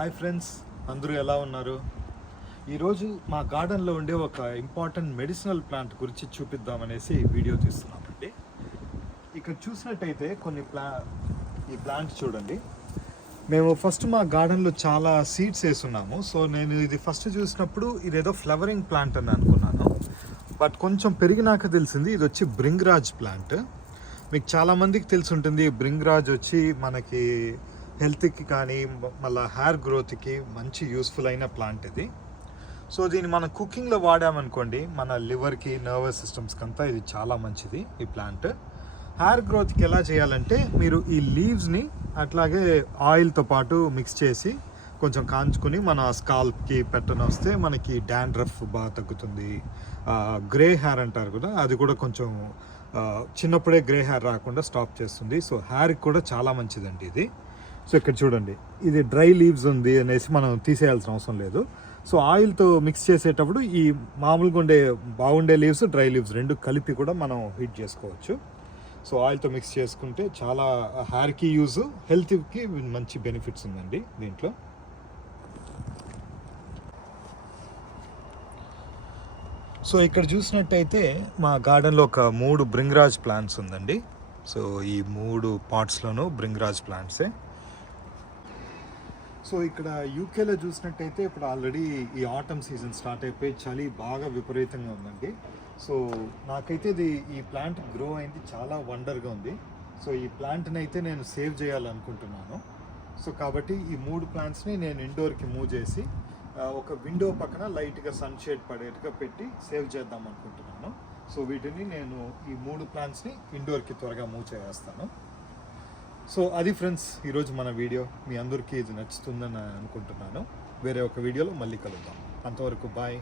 Hi friends అందరూ ఎలా ఉన్నారు? ఈరోజు మా గార్డెన్లో ఉండే ఒక ఇంపార్టెంట్ మెడిసినల్ ప్లాంట్ గురించి చూపిద్దామనేసి వీడియో తీస్తున్నామండి. ఇక్కడ చూసినట్టయితే కొన్ని ప్లా ఈ ప్లాంట్ చూడండి. మేము ఫస్ట్ మా గార్డెన్లో చాలా సీడ్స్ వేసున్నాము. సో నేను ఇది ఫస్ట్ చూసినప్పుడు ఇదేదో ఫ్లవరింగ్ ప్లాంట్ అని అనుకున్నాను. బట్ కొంచెం పెరిగినాక తెలిసింది ఇది వచ్చి బ్రింగ్రాజ్ ప్లాంట్ మీకు చాలామందికి తెలిసి ఉంటుంది బ్రింగ్రాజ్ వచ్చి మనకి హెల్త్కి కానీ మళ్ళీ మళ్ళా హెయిర్ గ్రోత్కి మంచి యూస్ఫుల్ అయిన ప్లాంట్ ఇది. సో దీన్ని మనం కుకింగ్లో వాడామనుకోండి మన లివర్కి నర్వస్ సిస్టమ్స్కి అంతా ఇది చాలా మంచిది ఈ ప్లాంట్. హెయిర్ గ్రోత్కి ఎలా చేయాలంటే మీరు ఈ లీవ్స్ని అట్లాగే ఆయిల్తో పాటు మిక్స్ చేసి కొంచెం కాంచుకొని మన స్కాల్ప్కి పెట్టని వస్తే మనకి డాండ్రఫ్ బాగా తగ్గుతుంది. గ్రే హెయిర్ అంటారు కదా అది కూడా కొంచెం చిన్నప్పుడే గ్రే హెయిర్ రాకుండా స్టాప్ చేస్తుంది. సో హెయిర్కి కూడా చాలా మంచిదండి ఇది. సో ఇక్కడ చూడండి ఇది డ్రై లీవ్స్ ఉంది అనేసి మనం తీసేయాల్సిన అవసరం లేదు. సో ఆయిల్తో మిక్స్ చేసేటప్పుడు ఈ మామూలుగా ఉండే బాగుండే లీవ్స్ డ్రై లీవ్స్ రెండు కలిపి కూడా మనం హీట్ చేసుకోవచ్చు. సో ఆయిల్తో మిక్స్ చేసుకుంటే చాలా హెయిర్కి యూజ్ హెల్త్కి మంచి బెనిఫిట్స్ ఉందండి దీంట్లో. సో ఇక్కడ చూసినట్టయితే మా గార్డెన్లో ఒక మూడు బ్రింగ్రాజ్ ప్లాంట్స్ ఉందండి. సో ఈ మూడు పార్ట్స్లోనూ బ్రింగ్రాజ్ ప్లాంట్సే. సో ఇక్కడ యూకేలో చూసినట్టయితే ఇప్పుడు ఆల్రెడీ ఈ ఆటమ్ సీజన్ స్టార్ట్ అయిపోయి చలి బాగా విపరీతంగా ఉందండి. సో నాకైతే ఇది ఈ ప్లాంట్ గ్రో అయింది చాలా వండర్గా ఉంది. సో ఈ ప్లాంట్ని అయితే నేను సేవ్ చేయాలనుకుంటున్నాను. సో కాబట్టి ఈ మూడు ప్లాంట్స్ని నేను ఇండోర్కి మూవ్ చేసి ఒక విండో పక్కన లైట్గా సన్షేడ్ పడేట్టుగా పెట్టి సేవ్ చేద్దాం అనుకుంటున్నాను సో వీటిని నేను ఈ మూడు ప్లాంట్స్ని ఇండోర్కి త్వరగా మూవ్ చేస్తాను. సో అది ఫ్రెండ్స్ ఈరోజు మన వీడియో మీ అందరికీ ఇది నచ్చుతుందని అనుకుంటున్నాను. వేరే ఒక వీడియోలో మళ్ళీ కలుద్దాం. అంతవరకు బాయ్